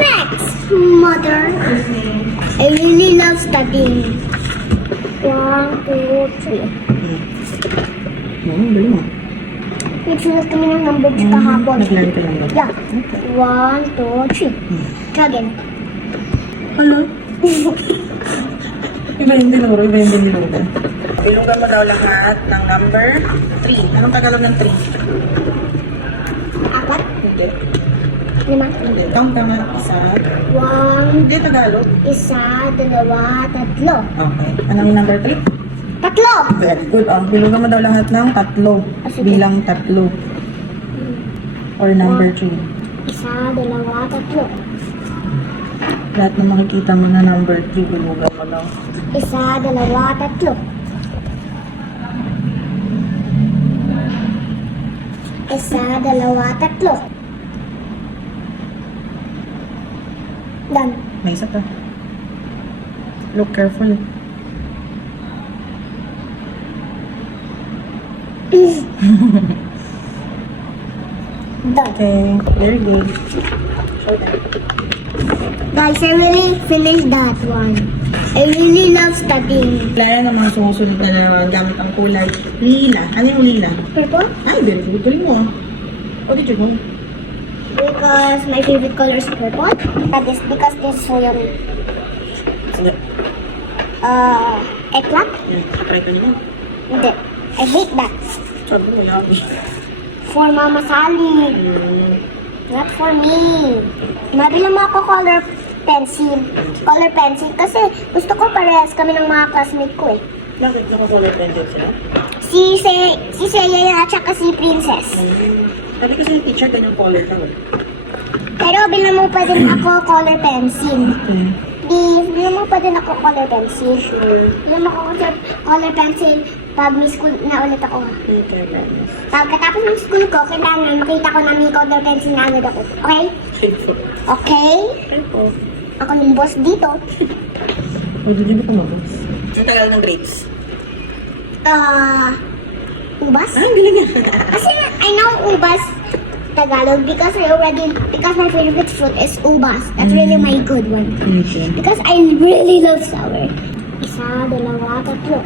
Next, mother. I really love studying. 1, 2, 3. Galing mo. Nagsulat kami ng number kahapon. Naglaro ka lang ba? Yeah. Okay. 1, 2, 3. Try again. Ano? Iba yung dinuro, iba yung dinuro. Ilunggan mo daw lahat ng number 3. Anong Tagalog ng 3? 4, Hindi. 5. Hindi. Count ka nga. Isa. 1, Hindi Tagalog. 1, 2, 3. Okay. Anong number 3? 3. Very good. Ilunggan mo daw lahat ng 3. sige. Bilang 3. Or number 3. 1, 2, 3. Lahat na makikita mo na number 3, ilunggan mo lang. 1, 2, 3. 1, 2, 3. Done. May isa pa. Look careful. Done. Okay. Very good. Guys, I really finished that one. I really love studying. Wala na mga sumusunod na naman gamit ang kulay lila. Ano yung lila? Purple? Ay, very good. Galing mo ah. What did you do? Because my favorite color is purple. That is because this is yung Sige. eggplant. Try ko niyo. Hindi. I hate that. Sabi mo, yabi. For Mama Sally. Not for me. Nabila mo ako color pencil. Color pencil. Kasi gusto ko parehas kami ng mga classmate ko eh. Bakit naka-color pencil sila? Si Seiya at saka si Princess. Sabi kasi yung teacher, ganyang color ka eh. Pero bilang mo pa din ako color pencil. Okay. Bilang mo pa din ako color pencil. Bilang mo ako color pencil pag may school na ulit ako. Okay, promise. Pagkatapos ng school ko, kailangan makita ko na may color pencil na agad ako. Okay? Helpful. Okay? Helpful. Ako yung boss dito. O, di ba kumabos? Ang tagal ng grapes. Ubas? Ah, galing nga. Kasi I know ubas Tagalog because my favorite fruit is ubas. That's really my good one. Okay. Because I really love sour. 1, 2, 3.